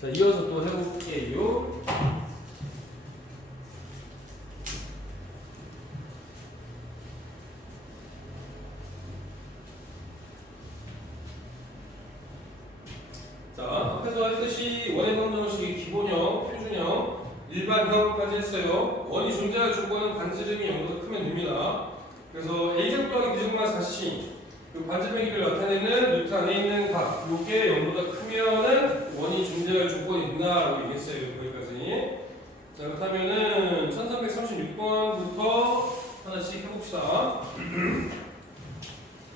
자, 이어서 또 해볼게요. 자, 앞에서 했듯이 원의 방정식이 기본형, 표준형, 일반형까지 했어요. 원이 존재할 조건은 반지름이 0보다 크면 됩니다. 그래서 a제곱 더하기 b제곱만 4시 그 반지름의 길이를 나타내는 루트 안에 있는 각 요게 0보다 크면은 원이 존재할 조건이 있나라고 얘기했어요. 거기까지. 자, 그렇다면은 1336번부터 하나씩 해봅시다.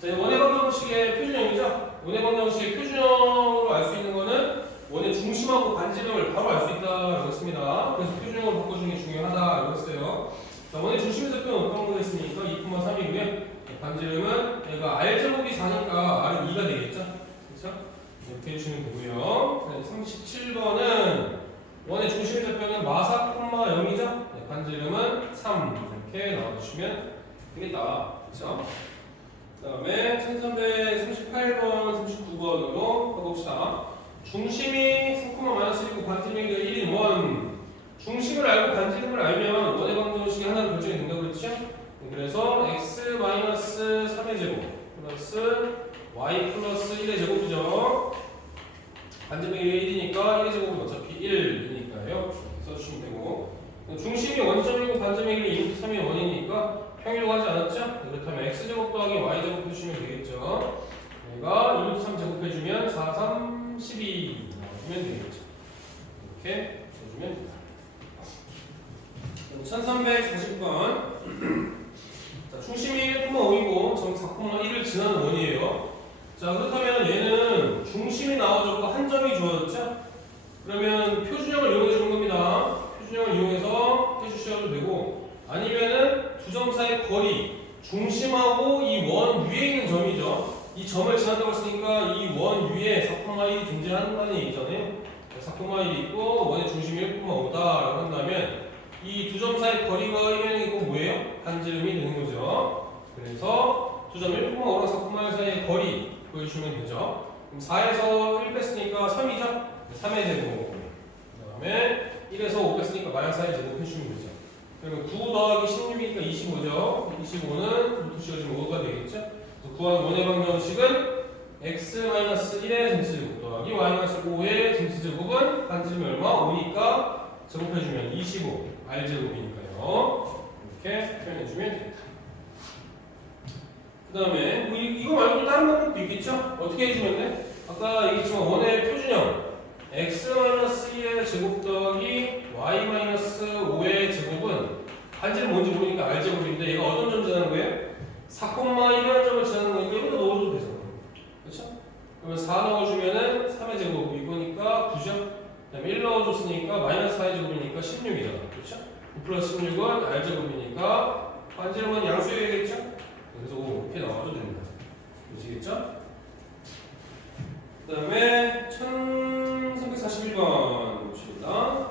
자, 원의 방정식의 표준형이죠. 원의 방정식의 표준형으로 알 수 있는 거는 원의 중심하고 반지름을 바로 알 수 있다라고 했습니다. 그래서 표준형으로 바꿔주는 게 중요하다라고 했어요. 자, 원의 중심의 좌표는 어떤 거 했으니까 2,3이고요. 반지름은 얘가 r제곱이 4니까 r은 2가 되겠죠. 그렇죠? 이렇게 해주시면 되고요. 37번은 원의 중심의 좌표는 마사, 0이죠. 반지름은 3 이렇게 나와주시면 되겠다. 그렇죠? 그 다음에 1338번, 39번으로 가봅시다. 중심이 3,-1이고 반지름이 1인 원. 중심을 알고 반지름을 알면 원의 방정식이 하나로 결정이 된다고 그랬죠? 그래서 x-3의 제곱 플러스 y 플러스 1의 제곱이죠. 반지름이 1이니까 1의 제곱은 어차피 1이니까요. 써주시면 되고, 중심이 원점이고 반지름의 길이 2-3의 원이니까 평이라고 하지 않았죠? 그렇다면 x제곱 더하기 y제곱 해주시면 되겠죠. 얘가 2-3 제곱해주면 4, 3, 12 나와주면 되겠죠. 이렇게 해주면 됩니다. 1340번. 자, 중심이 1,5이고 점 4,1을 지나는 원이에요. 자, 그렇다면 얘는 중심이 나와줬고 한 점이 주어졌죠? 그러면 표준형을 이용해 주는 겁니다. 표준형을 이용해서 해주셔도 되고, 아니면은 두 점 사이 거리, 중심하고 이 원 위에 있는 점이죠. 이 점을 지났다고 했으니까 이 원 위에 4,1이 존재한다는 얘기잖아요. 4,1이 있고 원의 중심이 1,5다라고 한다면 이 두 점 사이 거리가 의미하는 건 뭐예요? 반지름이 되는 거죠. 그래서 두 점 1,5랑 4,1 사이의 거리 보여주시면 되죠. 그럼 4에서 1 뺐으니까 3이죠? 3의 제곱. 그 다음에 1에서 5 뺐으니까 마이너스 4의 제곱 해주시면 되죠. 그러면 9 더하기 16이니까 25죠. 25는 루트 씌워주면 5가 되겠죠. 그래서 구하는 원의 방정식은 x-1의 전체제곱 더하기 y-5의 전체제곱은 반지름이 얼마? 5니까 제곱해주면 25 r제곱이니까요. 이렇게 표현해주면 되겠다. 그 다음에 뭐 이거 말고 다른 방법도 있겠죠? 어떻게 해주면 돼? 아까 얘기했지만 원의 표준형 x-1의 제곱 더하기 y-5의 제곱은 반지름 뭔지 모르니까 r제곱인데 얘가 어떤 점 지나는 거예요? 4,1이라는 점을 지나는 거니까 이거도 넣어줘도 되잖아. 그렇죠? 그러면 4 넣어주면은 3의 제곱 이거니까 9죠? 그 다음에 1 넣어줬으니까 마이너스 4의 제곱이니까 16이잖아. 그렇죠? 9 플러스 16은 r제곱이니까 반지름은 양수해야겠죠? 그래서 5 이렇게 나와도 됩니다. 보시겠죠? 그 다음에 1341번 봅시다.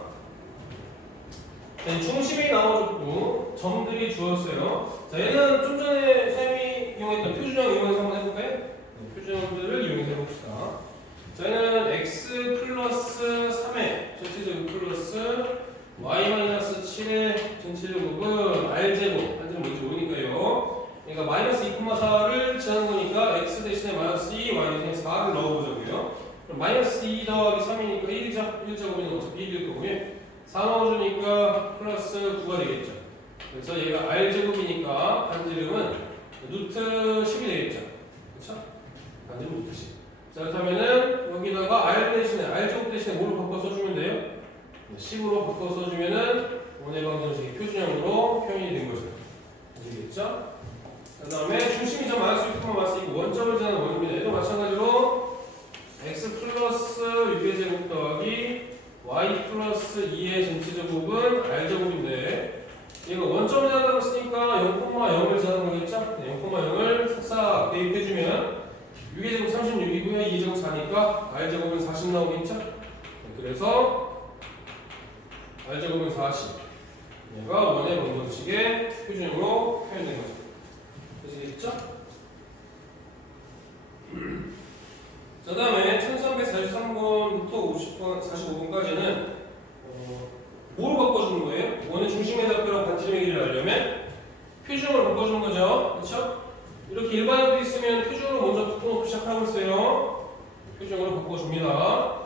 네, 중심이 나와줬고 점들이 주었어요. 자, 얘는 좀 전에 쌤이 이용했던 표준형 이용해서 한번 해볼까요? 네, 표준형들을 이용해서 해봅시다. 자, 얘는 x 플러스 3의 전체제곱 플러스 y-7의 전체제곱은 r제곱 반지름 뭔지 모르니까요. 얘가 마이너스 2,4를 지나는 거니까 x 대신에 마이너스 2, y 대신에 4를 넣어보자고요. 그럼 마이너스 2 더하기 3이니까 1이죠. 1제곱이니까 어차피 1일 거고요. 4 넣어주니까 플러스 9가 되겠죠. 그래서 얘가 r제곱이니까 반지름은 루트 10이 되겠죠. 그렇죠? 반지름 루트 10. 자, 그렇다면은 여기다가 r 대신에 r제곱 대신에 뭐로 바꿔 써주면 돼요? 10으로 바꿔 써주면은 원의 방정식이 표준형으로 표현이 된 거죠. 아시겠죠? 그 다음에 중심이 점 마이너스 6,만 마이너스 2고 원점을 지나는 원입니다. 얘도 마찬가지로 x 플러스 6의 제곱 더하기 y 플러스 2의 전체제곱은 r제곱인데 얘가 원점을 지난다고 했으니까 0,0을 지나는 거겠죠? 네, 0,0을 싹싹 대입해주면 6의 제곱 36이고요. 2의 제곱 4니까 r제곱은 40 나오겠죠? 네, 그래서 r제곱은 40 얘가 원의 방정식의 표준형으로 표현된 거죠. 아시겠죠? 자, 다음에 1343번부터 50번, 45번까지는 뭘 바꿔주는 거예요? 원의 중심의 좌표랑 반지름의 길이를 알려면 표준으로 바꿔주는 거죠. 그렇죠? 이렇게 일반으로 있으면 표준으로 먼저 바꿔놓고 시작하고 있어요. 표준으로 바꿔줍니다.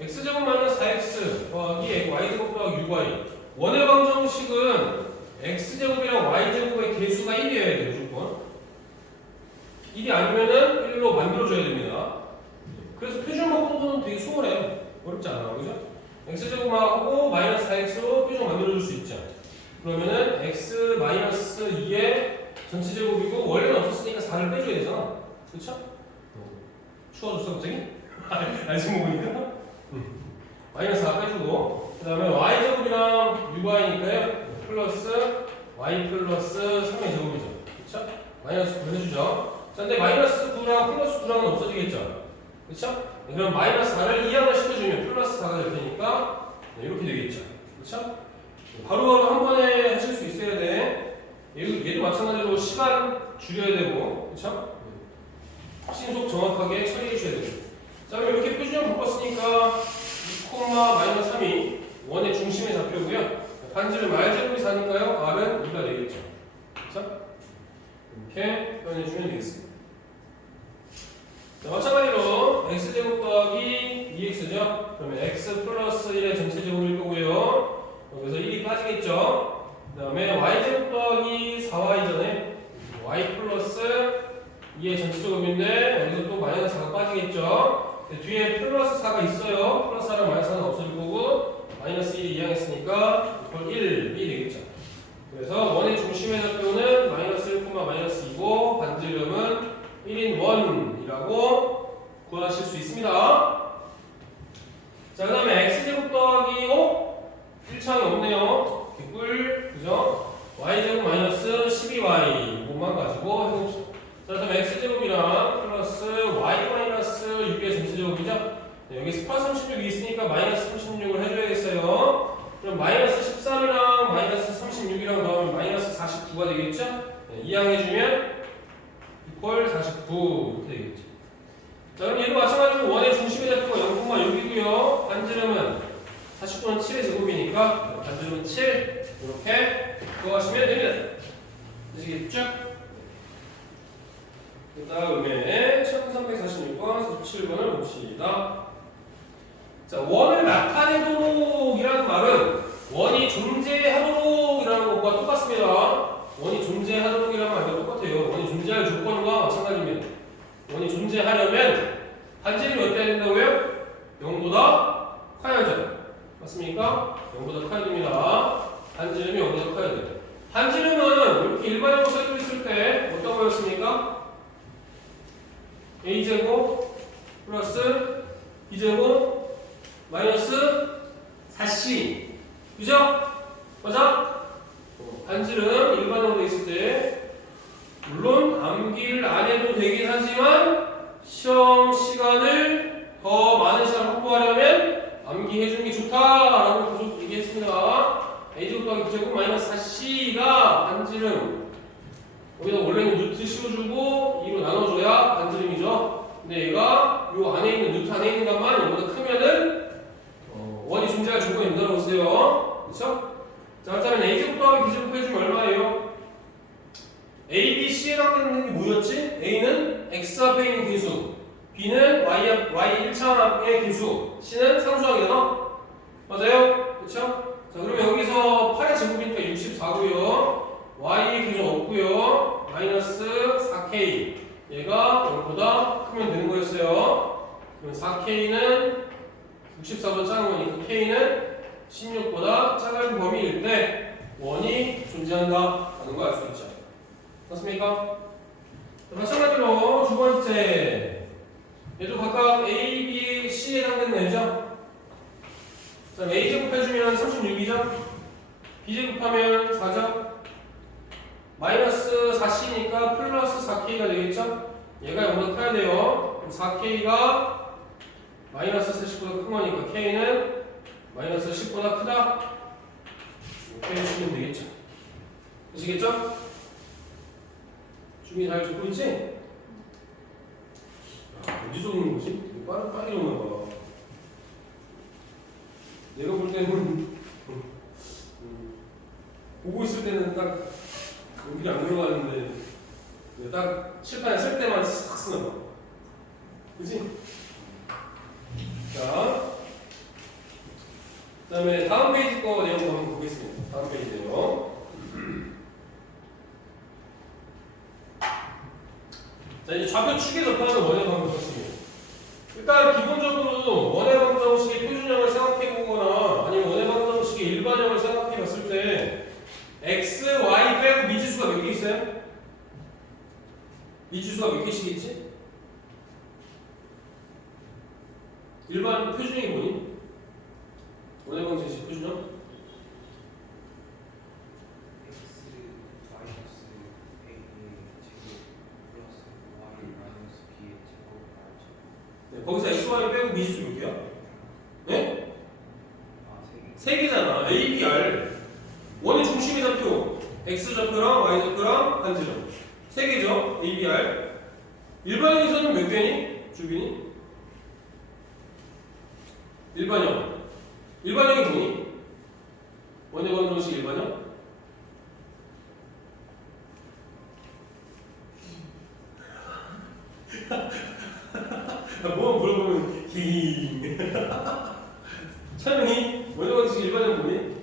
x제곱 마이너스 4x 더하기 y제곱 더하기 6y. 원의 방정식은 x제곱이랑 y제곱의 개수가 1이어야 돼요. 무조건 1이 아니면은 1로 만들어줘야 됩니다. 그래서 표준 바꾸는 되게 수월해요. 어렵지 않아. 그죠? x제곱하고 마이너스 4x로 표준 만들어줄 수 있죠. 그러면은 x 마이너스 2의 전체 제곱이고 원래는 없었으니까 4를 빼줘야 되잖아. 그쵸? 추워졌어 갑자기? 아직 먹으니까? 마이너스 4 빼주고 그 다음에 y제곱이랑 6y니까요 플러스 y 플러스 3의 제곱이죠. 그쵸? 마이너스 9 해주죠. 자, 근데 마이너스 9랑 플러스 9랑은 없어지겠죠. 그쵸? 그럼 마이너스 4를 이항을 시켜주면 플러스 4가 될 테니까 이렇게 되겠죠. 그쵸? 바로바로 한 번에 하실 수 있어야 돼. 얘도 마찬가지로 시간 줄여야 되고, 그쵸? 신속 정확하게 처리해 주셔야 되고. 자, 그럼 이렇게 표준형 바꿨으니까 2, 마이너스 3이 원의 중심의 좌표고요. 반지름 r제곱이 4니까요. r은 2가 되겠죠. 그쵸? 이렇게 표현해주면 되겠습니다. 자, 마찬가지로 x제곱 더하기 2x죠. 그러면 x 플러스 1의 전체 제곱일 거고요. 여기서 1이 빠지겠죠. 그 다음에 y제곱 더하기 4y전에 y 플러스 2의 전체 제곱인데 여기서 또 마이너스 4가 빠지겠죠. 뒤에 플러스 4가 있어요. 플러스 4랑 마이너스 4는 없어질 거고 마이너스 1이 이항했으니까 이걸 1이 되겠죠. 그래서 원의 중심의 좌표는 마이너스 1, 마이너스 2고 반지름은 1인 1이라고 구하실 수 있습니다. 자, 그 다음에 x제곱 더하기 1창이 없네요. 개꿀, 그죠? y제곱 마이너스 12y 이것만 가지고 해봅시다. 자, 그다음 x제곱이랑 플러스 y 마이너스 6의 전체제곱이죠? 네, 여기 스파 36이 있으니까 마이너스 36을 해줘야겠어요. 그럼 마이너스 13이랑 마이너스 36이랑 넣으면 마이너스 49가 되겠죠? 네, 이항해주면 이퀄 49 이렇게 되겠죠. 자, 그럼 얘도 마찬가지로 원의 중심의 좌표가 0,6이고요. 반지름은 49는 7의 제곱이니까 반지름은 7 이렇게 구하시면 됩니다. 되시겠죠? 그 다음에 1346번, 47번을 봅시다. 자, 원을 나타내도록이라는 말은 원이 존재하도록이라는 것과 똑같습니다. 원이 존재하도록이라는 말과 똑같아요. 원이 존재할 조건과 마찬가지입니다. 원이 존재하려면 반지름이 어때야 된다고요? 0보다 커야죠. 맞습니까? 0보다 커야 됩니다. 반지름이 0보다 커야 돼요. 반지름은 이렇게 일반적으로 써져 있을 때 어떤 거였습니까? a제곱 플러스 b제곱 마이너스 4c 그죠? 맞아? 반지름 일반적으로 있을 때 물론 암기를 안 해도 되긴 하지만 시험 시간을 더 많은 시간 확보하려면 암기해주는 게 좋다라고 계속 얘기했습니다. a제곱 더하기 b제곱 마이너스 4c가 반지름 여기다 원래는 루트 씌워주고 2로 나눠줘야 반지름이죠. 근데 얘가 요 안에 있는 루트 안에 있는 것만 이보다 크면은 원이 존재할 조건이 된다고 했어요. 그쵸? 자, 그렇다면 a제곱 더하기 b제곱 해주면 얼마예요? a, b, c에 해당되는 게 뭐였지? a는 x 앞에 있는 개수, b는 y 1차원 앞의 개수, c는 상수항이잖아? 맞아요? 그쵸? 자, 그러면 여기서 8의 제곱이니까 64고요. y 기준 없고요. 마이너스 4k 얘가 0보다 크면 되는 거였어요. 그럼 4k는 64보다 작은 거니까 k는 16보다 작은 범위일 때 원이 존재한다 라는 거 알 수 있죠. 맞습니까? 마찬가지로 두 번째 얘도 각각 a, b, c에 해당되는 애죠. 자, a제곱 해주면 36이죠. b제곱하면 4죠. 마이너스 4c니까 플러스 4k가 되겠죠? 얘가 0보다 커야 돼요. 그럼 4k가 마이너스 40보다 큰 거니까 k는 마이너스 10보다 크다? 이렇게 해주시면 되겠죠? 되시겠죠? 준비 잘 듣고 있지? 언제 적는 거지? 빠르게 오나 봐. 내가 볼 때는 보고 있을 때는 딱 여기 안 들어가는데 딱 칠판에 쓸 때만 싹 쓰나 봐. 그치? 자, 그 다음에 다음 페이지 거 내용 한번 보겠습니다. 다음 페이지 내용. 자, 이제 좌표 축에 접하는 원의 방정식이에요. 일단 기본적으로 원의 방정식의 표준형을 생각해보거나 아니면 원의 방정식의 일반형을 생각해봤을 때 x, y 빼고 미지수가 몇 개 있어요? 미지수가 몇 개씩 있지? 일반 표준형이 뭐니? 원의 방정식 표준형? 네, 거기서 x, y 빼고 미지수 몇 개야? 네? 세 개잖아. a, b, r. 원의 중심의 좌표 x 좌표랑 y 좌표랑 반지름 세 개죠. a, b, r. 일반형에서는 몇 개니? 주빈이? 일반형. 일반형이 뭐니? 원의 방정식 일반형? 뭐 물어보면 히 찬영이 원의 방정식 일반형 뭐니?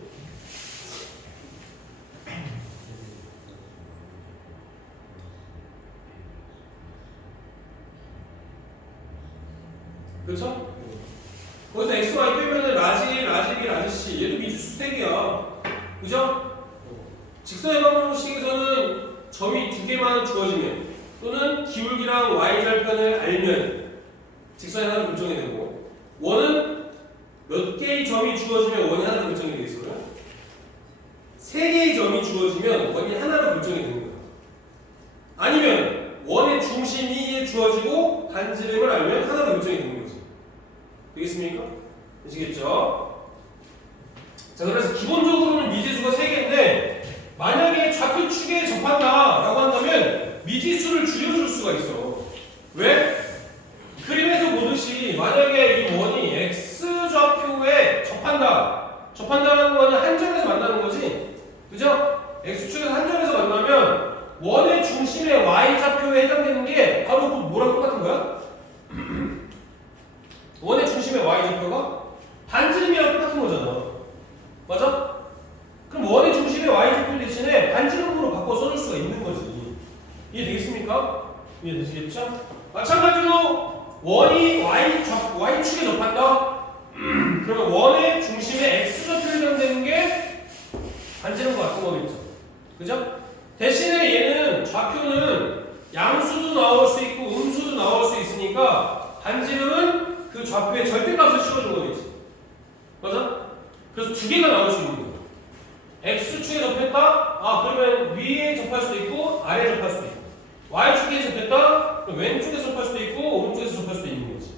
그렇죠? 거기서 x, y 빼면은 라지, 라지 B, 라지 C 얘도 미지수 3개야. 그죠? 직선의 방정식에서는 점이 2개만 주어지면 또는 기울기랑 y절편을 알면 직선이 하나 결정이 되고 원은 몇 개의 점이 주어지면 원이 하나 결정이 되어 있어요. 3개의 점이 주어지면 원이 하나로 결정이 되는 거야. 아니면 원의 중심이 주어지고 반지름을 알면 하나로 결정이 되는 거지. 되겠습니까? 되시겠죠? 자, 그래서 기본적으로는 미지수가 3개인데 만약에 좌표축에 접한다라고 한다면 미지수를 줄여줄 수가 있어. 왜? 그림에서 보듯이 만약에 이 원이 x좌표에 접한다라는 거는 한점에서 만나는 거지. 그죠? x축에서 한점에서 만나면 원의 중심의 y좌표에 해당되는 게 바로 뭐랑 똑같은 거야? 원의 중심의 y좌표가 반지름이랑 똑같은 거잖아. 맞아? 그럼 원의 중심의 y좌표 대신에 반지름으로 바꿔 써줄 수가 있는 거지. 이해되겠습니까? 이해되시겠죠? 마찬가지로 원이 y축에 접한다? 그러면 원의 중심의 x좌표에 해당되는 게 반지름과 같은 거겠죠. 그죠? 대신에 얘는 좌표는 양수도 나올 수 있고 음수도 나올 수 있으니까 반지름은 그 좌표의 절대값을 씌워준 거겠지. 맞아? 그래서 2개가 나올 수 있는 거야. x축에 접했다? 아, 그러면 위에 접할 수도 있고 아래에 접할 수도 있고 y축에 접했다? 그럼 왼쪽에 접할 수도 있고 오른쪽에서 접할 수도 있는 거지.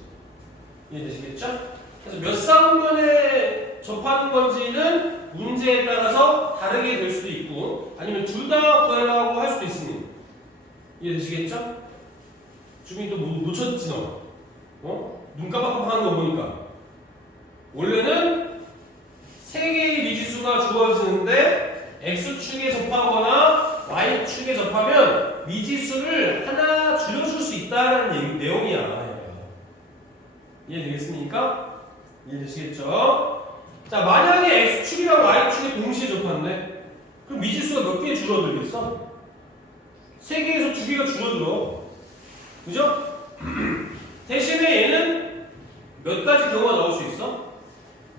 이해되시겠죠? 그래서 몇 상면에 접하는 건지는 문제에 따라서 다르게 될 수도 있고 아니면 둘 다 구하라고 할 수도 있으니 이해되시겠죠? 주민이 또 놓쳤지 너? 눈 깜빡깜빡하는 거 보니까 원래는 3개의 미지수가 주어지는데 x축에 접하거나 y축에 접하면 미지수를 하나 줄여줄 수 있다는 내용이야. 이해되겠습니까? 이해되시겠죠? 자, 만약에 x축이랑 y축에 동시에 접하는데 그럼 미지수가 몇 개 줄어들겠어? 3개에서 2개가 줄어들어. 그죠? 대신에 얘는 몇 가지 경우가 나올 수 있어?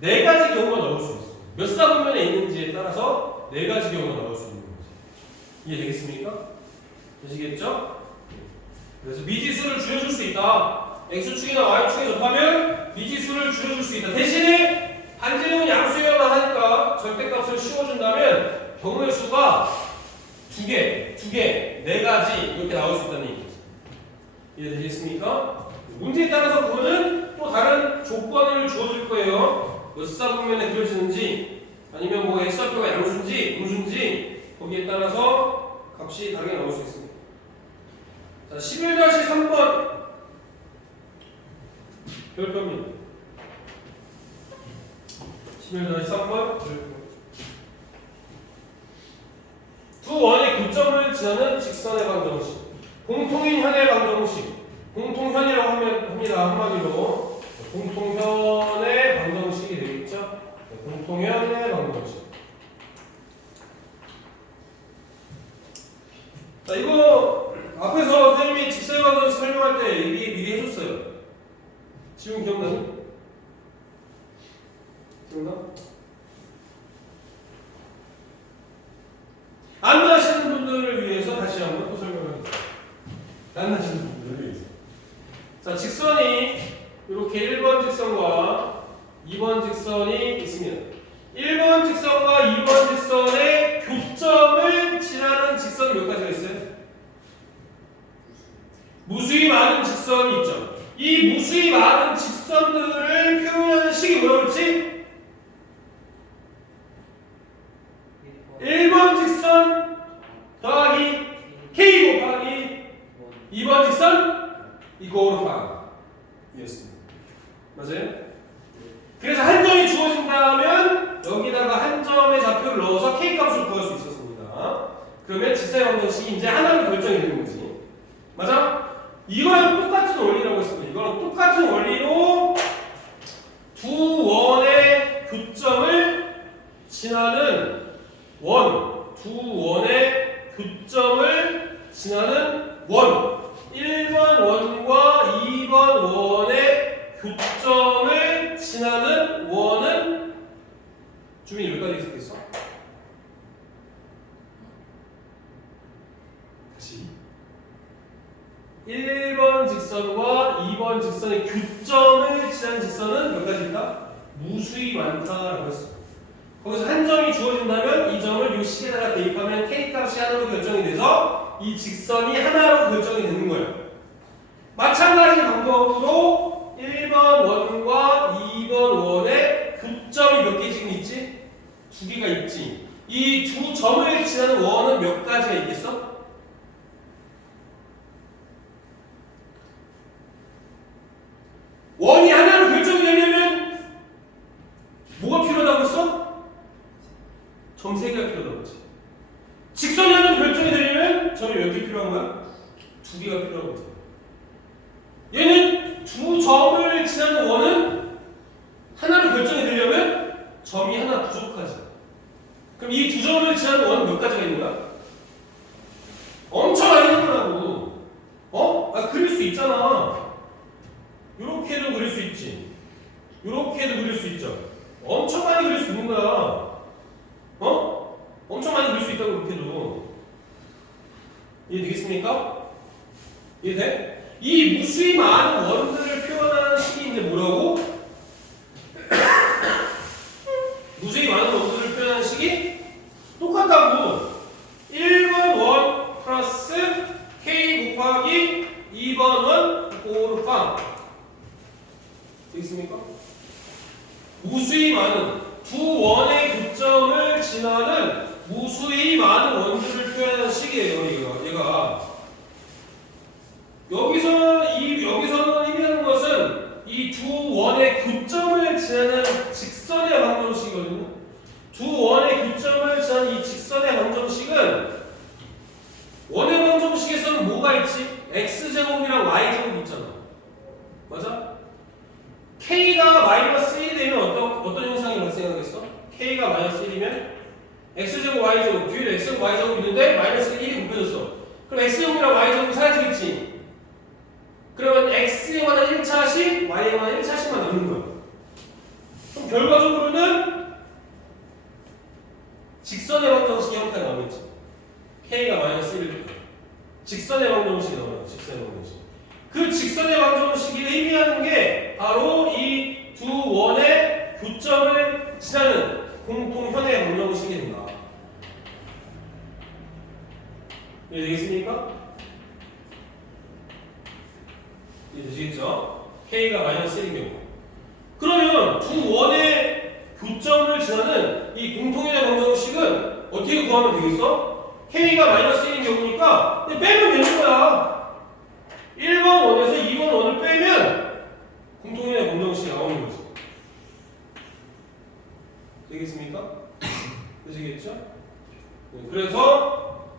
4가지 경우가 나올 수 있어. 몇 사분면에 있는지에 따라서 4가지 경우가 나올 수 있는 거지. 이해되겠습니까? 되시겠죠? 그래서 미지수를 줄여줄 수 있다. x축이나 y축에 접하면 미지수를 줄여줄 수 있다. 대신에 반지름은 양수여야만 하니까 절대값을 씌워준다면 경우의 수가 2개, 4가지 이렇게 나올 수 있다는 얘기지. 이해되셨습니까? 문제에 따라서 그거는 또 다른 조건을 주어줄 거예요. 몇 사분면에 그려지는지 아니면 뭐 x좌표가 양수인지 음수인지 거기에 따라서 값이 다르게 나올 수 있습니다. 자, 11-3번 별표입니다. 11-3번 두 원의 교점을 지나는 직선의 방정식 공통인 현의 방정식 공통현이라고 합니다. 한마디로 공통현의 방정식이 되겠죠. 공통현의 방정식. 자, 이거 앞에서 선생님이 직선의 방정식 설명할 때 미리 해줬어요. 지금 기억나니? 기억나? 안 나시는 분들을 위해서 다시 한번 또 설명하겠습니다. 안 나시는 분들을 위해서. 자, 직선이 이렇게 1번 직선과 2번 직선이 있습니다. 1번 직선과 2번 직선의 교점을 지나는 직선이 몇 가지가 있어요? 무수히 많은 직선이 있죠. 이 무수히 많은 직선들을 표현하는 식이 뭐라고 그랬지? 1번 직선 더하기 K 곱하기 2번 직선 이거로 방 이었습니다. 맞아요? 그래서 한 점이 주어진다면 여기다가 한 점의 좌표를 넣어서 K 값을 구할 수 있었습니다. 그러면 직선의 방정식이 이제 하나로 결정이 되는 거지. 맞아? 이거랑 똑같은 원리라고 했습니다. 이거랑 똑같은 원리로 두 원의 교점을 지나는 두 원의 교점을 지나는 원 1번 원과 2번 원의 교점을 지나는 원은 주민이 몇 가지 있었겠어? 다시 1번 직선과 2번 직선의 교점을 지나는 직선은 몇 가지 있다? 무수히 많다라고 했어. 거기서 한 점이 주어진다면 이 점을 이 식에다가 대입하면 K 값이 하나로 결정이 돼서 이 직선이 하나로 결정이 되는 거예요. 마찬가지 방법으로 1번 원과 2번 원의 교점이 몇 개 지금 있지? 두 개가 있지. 이 두 점을 지나는 원은 몇 가지가 있겠어? 원이 하나로 결정이 되려면 뭐가 필요하다고 했어? 점 3개가 필요하다고 했지. 직선이 하나 결정이 되려면 점이 몇 개 필요한 거야? 2개가 필요한 거지. 얘는 두 점을 지나는 원은 하나로 결정이 되려면 점이 하나 부족하지. 그럼 이 두 점을 지나는 원은 몇 가지가 있는 거야? 엄청 많이 있는 거라고. 그릴 수 있잖아. 요렇게도 그릴 수 있지. 요렇게도 그릴 수 있죠. 엄청 많이 그릴 수 있는 거야. 엄청 많이 그릴 수 있다고 이렇게도. 이해되겠습니까? 이해돼? 이 무수히 많은 원들을 표현하는 식이 이제 뭐라고? 무수히 많은 원들을 표현하는 식이 똑같다고. 1번 원 플러스 K 곱하기 2번 원 이코르 팡. 되겠습니까? 무수히 많은 두 원의 교점을 지나는 무수히 많은 원들을 표현하는 식이에요. 얘가 여기서는 의미하는 것은 이 두 원의 교점을 지나는 직선의 방정식이거든요. 두 원의 교점을 지나는 이 직선의 방정식은 원의 방정식에서는 뭐가 있지? x제곱이랑 y제곱 있잖아. 맞아? k가 마이너스 1이 되면 어떤 현상이 발생하겠어? k가 마이너스 1이면 x제곱 y제곱 뒤에 x제곱 y제곱 있는데 마이너스 1이 곱해졌어. 그럼 x제곱이랑 y제곱이 사라지겠지. 그러면 x에 관한 1차식, y에 관한 1차식만 남는 거야. 그럼 결과적으로는 직선의 방정식이 형태가 나오겠지. k가 마이너스 1일 때 직선의 방정식이 나와요. 직선의 방정식. 그 직선의 방정식이 의미하는 게 바로 이 두 원의 교점을 지나는 공통현의 방정식이 된다. 이해되겠습니까? 이해되시겠죠? K가 마이너스 1인 경우. 그러면 두 원의 교점을 지나는 이 공통현의 방정식은 어떻게 구하면 되겠어? K가 마이너스 1인 경우니까 빼면 되는 거야. 1번 원에서 2번 원을 빼면 공통의 검정식이 나오는 거지. 되겠습니까? 되시겠죠? 네, 그래서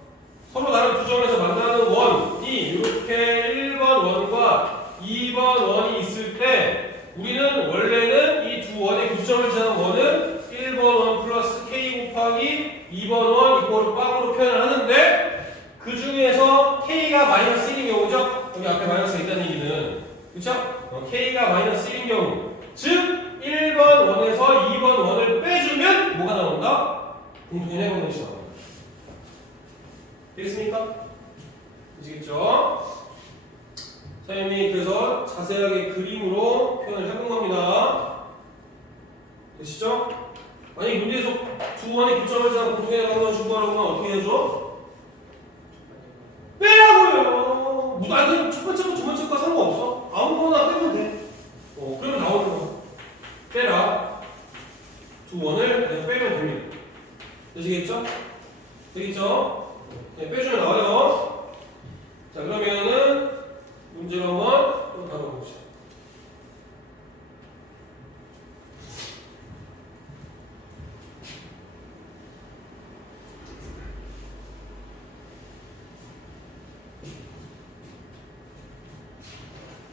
서로 다른 두 점에서 만나는 원이 이렇게 1번 원과 2번 원이 있을 때 우리는 원래는 이 두 원의 교점을 지나는 원은 1번 원 플러스 k 곱하기 2번 원 이꼴 빵으로 표현을 하는데 그 중에서 k가 마이너스 1인 경우죠? 여기 앞에 마이너스가 있다는 얘기는 그쵸? k가 마이너스 1인 경우 즉 1번 원에서 2번 원을 빼주면 뭐가 나온다? 공통의 해방정식이 나온다. 되겠습니까? 되시겠죠? 선생님이 그래서 자세하게 그림으로 표현을 해본 겁니다. 되시죠? 만약 문제에서 두 원의 교점을 지나 공통의 해방정식 구하라고 하면 어떻게 해줘? 빼라고요! 아니, 첫 번째고 두 번째과 상관없어. 아무거나 빼면 돼. 그러면 나오는 거야. 빼라. 두 원을 그냥 빼면 됩니다. 되시겠죠? 되겠죠? 네, 빼주면 나와요. 자, 그러면은 문제로 한번 또 다뤄봅시다.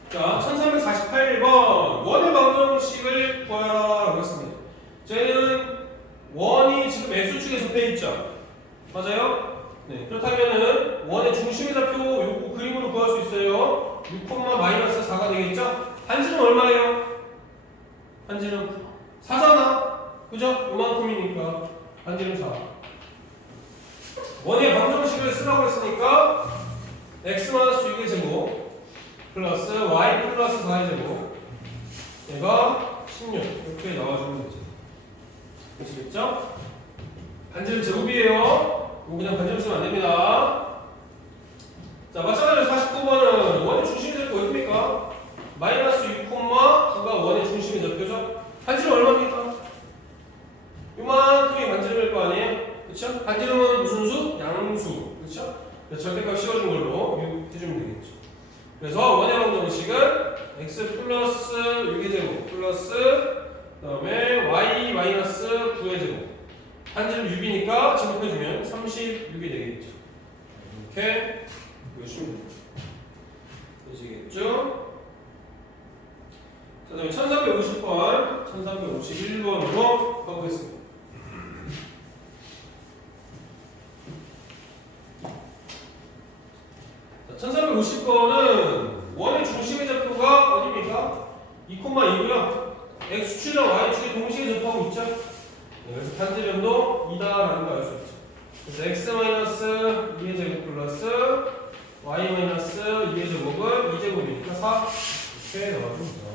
자, 1348번 원의 방정식을 구하라고 했습니다. 저희는 원이 지금 x축에 접해 있죠. 맞아요? 네. 그렇다면은 원의 중심의 좌표 요거 그림으로 구할 수 있어요. 6,-4가 되겠죠? 반지름 얼마예요? 반지름 4잖아. 그죠? 요만큼이니까 반지름 4. 원의 방정식을 쓰라고 했으니까 x-6의 제곱 플러스 y 플러스 4의 제곱 얘가 16 이렇게 나와주면 되죠. 되시겠죠? 반지름 제곱이에요. 이거 그냥 반지름 쓰면 안됩니다. 자, 마찬가지로 49번은 원의 중심이 잡고 어딥니까? 마이너스 6,9가 원의 중심이 잡혀죠? 반지름 얼마입니까? 요만큼이 반지름일 거 아니에요? 그쵸? 반지름은 무슨 수? 양수. 그쵸? 절대값 씌워준 걸로 해주면 되겠죠. 그래서 원의 방정식은 x 플러스 6의 제곱 플러스 그 다음에 y 마이너스 9의 제곱 반지름 6이니까 제곱해주면 36이 되겠죠. 이렇게 보여주면 됩니다. 되시겠죠? 자, 다음에 1350번 1351번으로 가보겠습니다. 자, 1350번은 원의 중심의 좌표가 어디입니까? 2,2고요. x축이랑 y축이 동시에 접하고 있죠? 네, 그래서 반지름도 2다라는 걸 알 수 있죠. 그래서 x-2의 제곱 플러스 y-2의 제곱은 2제곱이니까 4 이렇게 나와줍니다.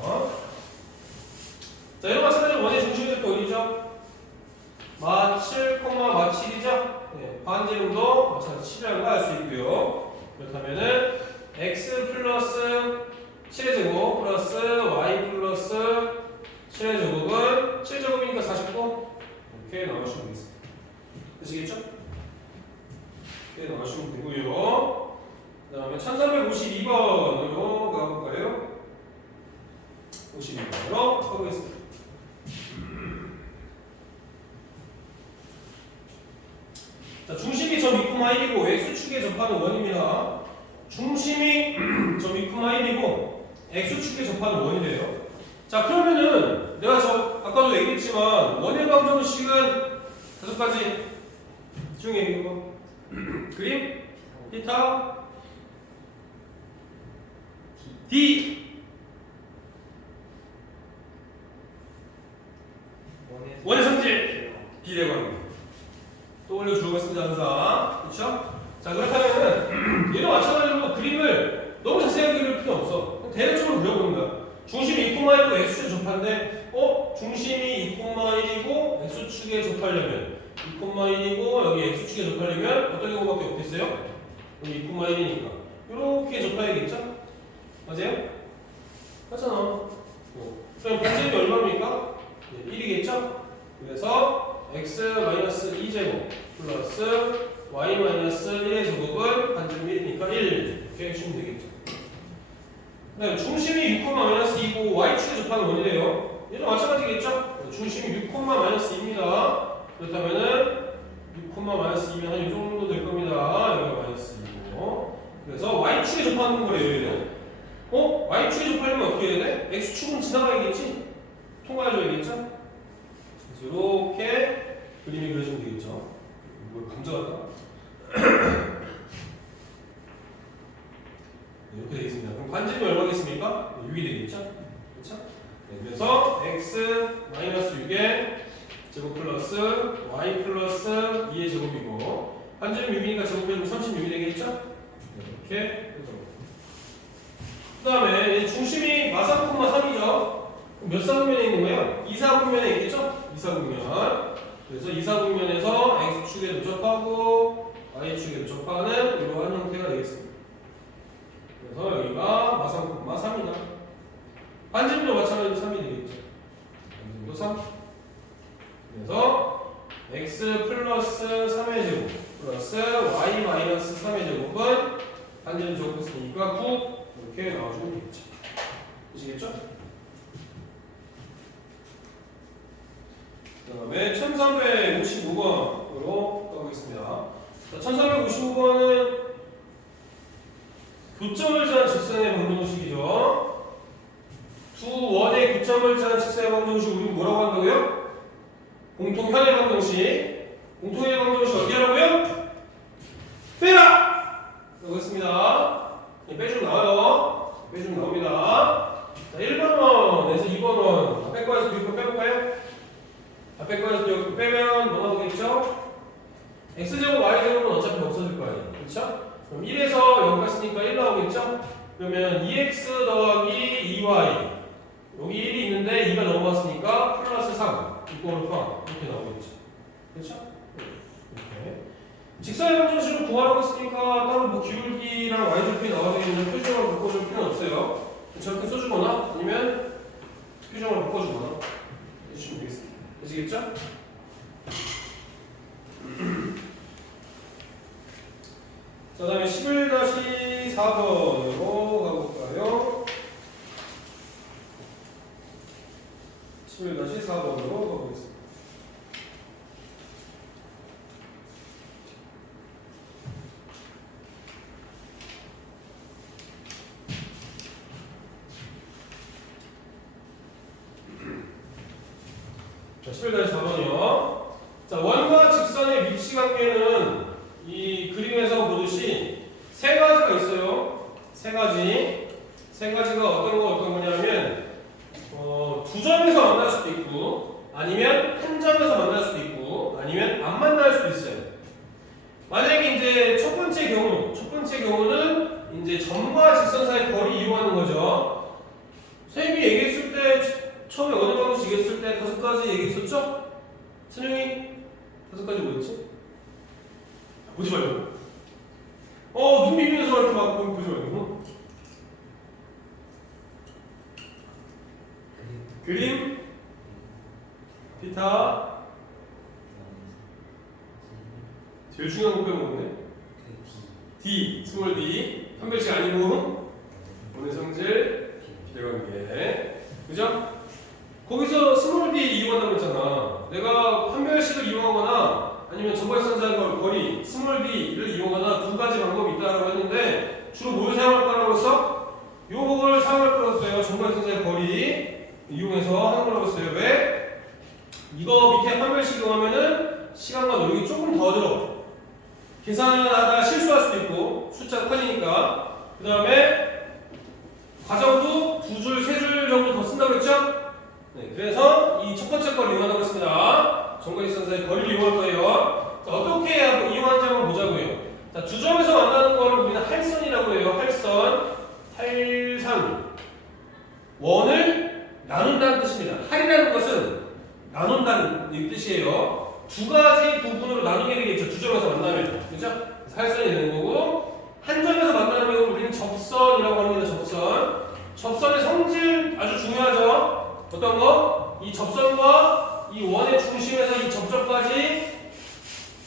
자, 이런 마찬가지로 원의 중심의 좌표 어디죠? 마7,7이죠? 네, 반지름도 마찬가지 7이라는 걸 알 수 있고요. 그렇다면은 x 플러스 7의 제곱 플러스 y 플러스 7의 제곱은 7제곱이니까 49 이렇게 나오시면 되겠습니다. 되시겠죠? 이렇게 나오시면 되고요. 그 다음에 1352번으로 가볼까요? 52번으로 가보겠습니다. 자, 중심이 점 2,1이고 x축에 접하는 원입니다. 중심이 점 2,1이고 x축에 접하는 원이래요. 자, 그러면은 내가 아까도 얘기했지만 원의 방정식은 5가지 중에 이거 그림 θ D 원의 성질 D라고 합니다. 또 올려주고 있습니다 항상. 그렇죠? 자, 그렇다면은 얘도 마찬가지로 그림을 너무 자세하게 그릴 필요 없어. 대략적으로 그려봅니다. 중심이 2,1이고 x축에 접한데 중심이 2,1이고 x축에 접하려면 2,1이고 여기 x축에 접하려면 어떤 경우밖에 없겠어요? 여기 2,1이니까 이렇게 접해야겠죠? 맞아요? 맞잖아. 그럼 반지름이 얼마입니까? 네, 1이겠죠? 그래서 x-2제곱 플러스 y-1의 제곱은 반지름 1이니까 1 이렇게 해주시면 되겠죠. 네, 중심이 6,-2고 y축에 접하는 원이래요. 얘도 마찬가지겠죠? 중심이 6,-2입니다. 그렇다면은 6,-2면 한 이 정도 될 겁니다. 여기가 -2고. 그래서 y축에 접하는 거예요. y축에 접하려면 어떻게 해야 돼? x축은 지나가야겠지? 통과해줘야겠죠? 그래서 이렇게 그림이 그려지면 되겠죠? 뭘 감정할까? 이렇게 되겠습니다. 그럼 반지름이 얼마겠습니까? 6이 되겠죠? 그렇죠? 네, 그래서 x-6의 제곱 플러스 y 플러스 2의 제곱이고 반지름 6이니까 제곱해주면 36이 되겠죠? 이렇게 그 다음에 중심이 마삼, 3이죠? 몇 사분면에 있는 거예요? 2사분면에 있겠죠? 2사분면. 그래서 2사분면에서 x축에 접하고 y축에 접하는 이러한 형태가 되겠습니다. 그래서 여기가 마삼, 3이다. 반지름도 마찬가지로 3이 되겠죠. 반지름도 3. 그래서 x 플러스 3의 제곱 플러스 y 마이너스 3의 제곱은 반지름 제곱했으니까 9 이렇게 나와주면 되겠죠. 아시겠죠? 그 다음에 1355번으로 가보겠습니다. 1355번은 교점을 지난 직선의 방정식이죠. 두 원의 교점을 지난 직선의 방정식 우리 뭐라고 한다고요? 공통현의 방정식. 공통현의 방정식 어디라고요? 빼라! 라고 했습니다. 빼주면 나와요. 빼주면 나옵니다. 자, 1번 원에서 2번 원. 앞에 거에서 뒤에 거 빼볼까요? 앞에 거에서 뒤에 거 빼면 뭐 나오겠죠? x제곱 y제곱은 어차피 없어질 거 아니에요. 그렇죠? 그럼 1에서 0 갔으니까 1 나오겠죠? 그러면 2x 더하기 2y 여기 1이 있는데 2가 넘어갔으니까 플러스 3 이꼴로 3 이렇게 나오겠죠. 그렇죠? 이렇게 직선의 방정식을 구하라고 했으니까 따로 뭐 기울기랑 y절편이 나와야 되는데 표정을 바꿔줄 필요는 없어요. 저렇게 써주거나 아니면 표정을 바꿔주거나 해주시면 되겠습니다. 아시겠죠? 자, 다음에 11-4번으로 가볼까요? 11-4번으로 가보겠습니다. 자, 11-4번이요. 자, 원과 직선의 위치 관계는 이 그림에서 보듯이 세 가지가 있어요. 세 가지가 어떤 거냐면 두 점에서 만날 수도 있고 아니면 한 점에서 만날 수도 있고 아니면 안 만날 수도 있어요. 만약에 이제 첫 번째 경우는 이제 점과 직선 사이 거리 이용하는 거죠. 선생님이 얘기했을 때 처음에 원의 방정식 얘기했을 때 5가지 얘기했었죠? 선생님이 5가지 뭐였지? 보지 말고. 눈 비비면서 이렇게 막 보지 말고. 그림, 피타, 제일 중요한 거 빼먹었네. D, 스몰 D, 판별식 아니고 원의 성질, 비례관계. 그죠? 거기서 스몰 D 이용한다고 했잖아. 내가 판별식을 이용하거나 아니면 점과직선사의 거리, 스몰 d를 이용하거나 두 가지 방법이 있다고 했는데 주로 뭘 사용할 거라고 했어? 요걸 사용할 거라고 했어요. 점과직선사의 거리 이용해서 하는 거라고 했어요. 왜? 이거 밑에 판별식 이용하면은 시간과 노력이 조금 더 들어. 계산하다 실수할 수도 있고 숫자가 커지니까. 그 다음에 과정도 2줄, 3줄 정도 더 쓴다고 했죠? 네, 그래서 이 첫 번째 걸 이용한다고 했습니다. 점과직선사의 거리를 이용할 거예요. 자, 어떻게 이용하는지 한번 보자고요. 자, 두 점에서 만나는 거를 우리는 할선이라고 해요. 할선. 원을 나눈다는 뜻입니다. 할이라는 것은 나눈다는 뜻이에요. 두 가지 부분으로 나누게 되겠죠. 두 점에서 만나면. 그죠? 할선이 되는 거고, 한 점에서 만나는 경우 우리는 접선이라고 합니다. 접선의 성질 아주 중요하죠. 어떤 거? 이 접선과 이 원의 중심에서 이 접점까지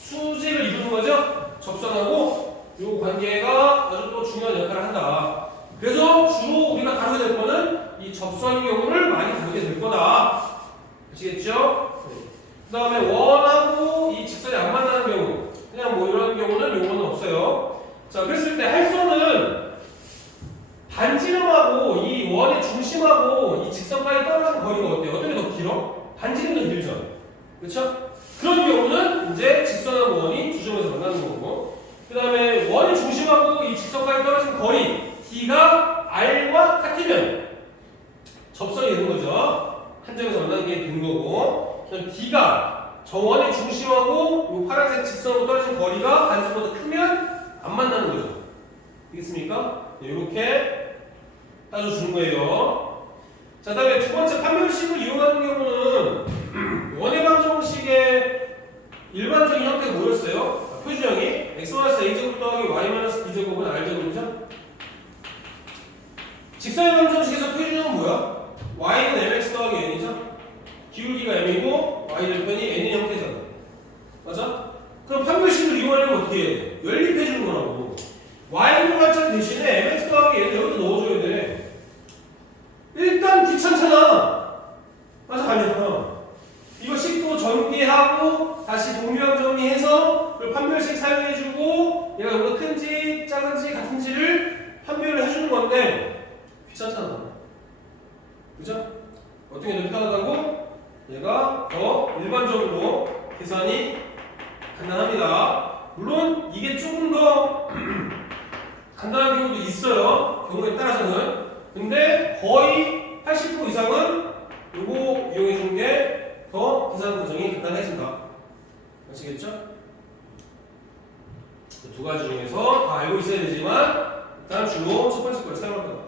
수직을 이루는 거죠. 접선하고 이 관계가 아주 또 중요한 역할을 한다. 그래서 주로 우리가 다루고 접수하는 경우를 많이 보게 될 거다. 아시겠죠? 그 다음에 원하고 이 직선이 안 만나는 경우, 그냥 뭐 이런 경우는 요거는 없어요. 자, 그랬을 때 할선은 반지름하고 이 원의 중심하고 이 직선까지 떨어진 거리가 어때요? 어떤 게 더 길어? 반지름이 더 길죠? 그렇죠? 그런 경우는 이제 직선하고 원이 두 점에서 만나는 거고, 그 다음에 원의 중심하고 이 직선까지 떨어진 거리 D가 R과 같으면 접선이 되는 거죠. 한 점에서 만나는 게 된 거고, 그럼 D가 저 원의 중심하고 이 파란색 직선으로 떨어진 거리가 반지름보다 크면 안 만나는 거죠. 되겠습니까? 네, 이렇게 따져주는 거예요. 자, 다음에 두 번째 판별식을 이용하는 경우는 원의 방정식의 일반적인 형태가 뭐였어요? 표준형이 x-a제곱 더하기 y-b제곱은 r제곱이죠? 직선의 방정식에서 표준형은 뭐야? y는 mx 더하기 n이죠? 기울기가 m이고 y절편이 n의 형태잖아. 맞아? 그럼 판별식을 이용하려면 어떻게 해? 연립해주는 거라고. y로 발전 대신에 mx 더하기 n을 여기다 넣어줘야 돼. 일단 귀찮잖아. 맞아, 아니야. 이거 식도 정리하고 다시 동류형 정리해서 그걸 판별식 사용해주고 얘가 여기가 큰지 작은지 같은지를 판별을 해주는 건데 귀찮잖아. 그죠? 어떻게 더 편하다고? 얘가 더 일반적으로 계산이 간단합니다. 물론 이게 조금 더 간단한 경우도 있어요. 경우에 따라서는. 근데 거의 80% 이상은 요거 이용해 주는 게 더 계산 과정이 간단해진다. 아시겠죠? 두 가지 중에서 다 알고 있어야 되지만 일단 주로 첫 번째 걸 사용할 거다.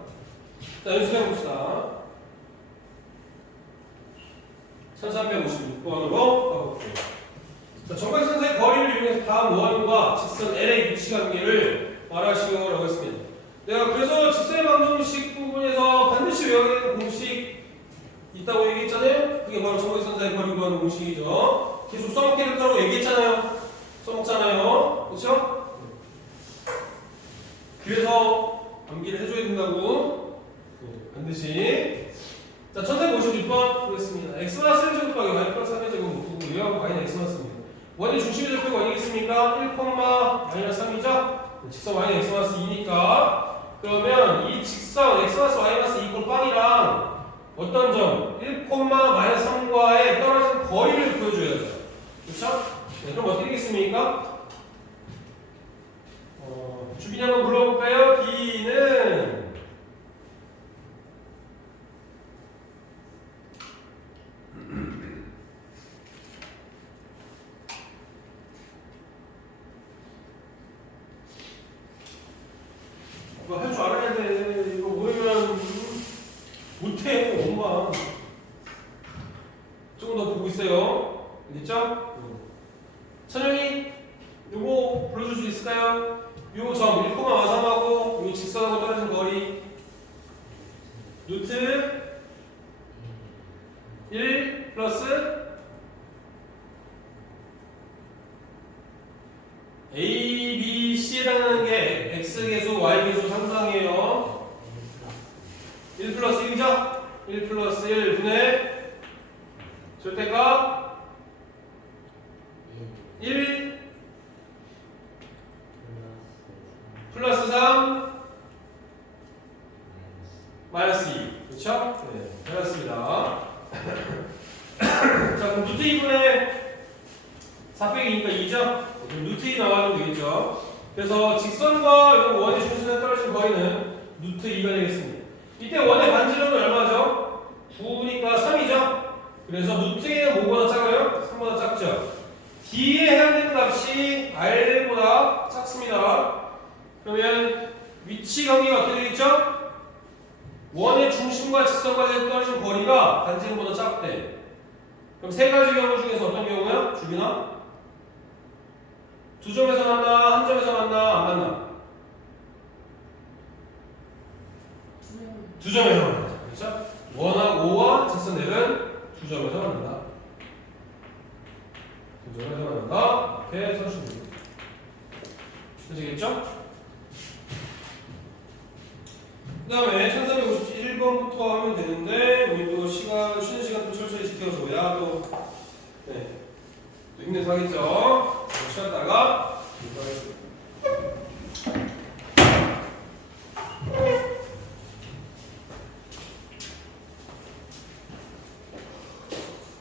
자, 연습해 봅시다. 1356번으로 가볼게요. 자, 정각선상의 거리를 이용해서 다음 원과 직선 L의 위치 관계를 말하시오라고 했습니다. 내가 그래서 직선의 방정식 부분에서 반드시 외워야 되는 공식 있다고 얘기했잖아요. 그게 바로 정각선상의 거리 구하는 공식이죠. 계속 써먹겠다고 얘기했잖아요. 써먹잖아요. 그렇죠? 그래서 암기를 해줘야 된다고. 반드시. 자, 1356번 보겠습니다. x-1제곱 더하기 y 플러스 3제곱 묶고요. y는 x-입니다. 원의 중심의 절표가 어디겠습니까? 1,-3이죠? 직선 y는 x-2니까 그러면 이 직선 x-y-2 이퀄 빵이랑 어떤 점? 1,-3과의 떨어진 거리를 보여줘야죠. 그렇죠? 네, 그럼 어떻게 되겠습니까? 주빈이 한번 불러볼까요? D는 이거 할 줄 알아야 돼. 이거 모르면 못해. 엄마. 조금 더 보고 있어요. 알겠죠? 천영이 요거 불러줄 수 있을까요? 요 점 1,3하고 요 직선하고 떨어진 거리 루트 1 플러스 A, B, C라는 게 X계수, Y계수 상수항이에요. 1 플러스 1이죠? 1 플러스 1 분의 절대값 1 플러스 3 마이너스 2. 그렇죠? 네, 잘했습니다. 자, 그럼 루트 2분의 4 빼기니까 2죠? 루트 2 나와도 되겠죠? 그래서 직선과 이 원의 중심에 떨어진 거리는 루트 2가 되겠습니다. 이때 원의 반지름은 얼마죠? 9니까 3이죠? 그래서 루트 2는 뭐보다 작아요? 3보다 작죠? D에 해당되는 값이 R보다 작습니다. 그러면 위치 관계가 어떻게 되겠죠? 원의 중심과 직선과 떨어진 거리가 반지름보다 작대. 그럼 세 가지 경우 중에서 어떤 경우야? 주빈아? 두 점에서 만나? 한 점에서 만나? 안 만나? 두 점에서 만나. 그렇죠? 원하고 5와 직선 L은 두 점에서 만난다. 두 점에서 만난다. 이렇게 써주시면 됩니다. 아시겠죠? 그 다음에 1357 1번부터 하면 되는데 우리 또 시간 쉬는 시간 좀 철저히 지켜줘야 또 네, 또 힘내서 하겠죠. 쉬었다가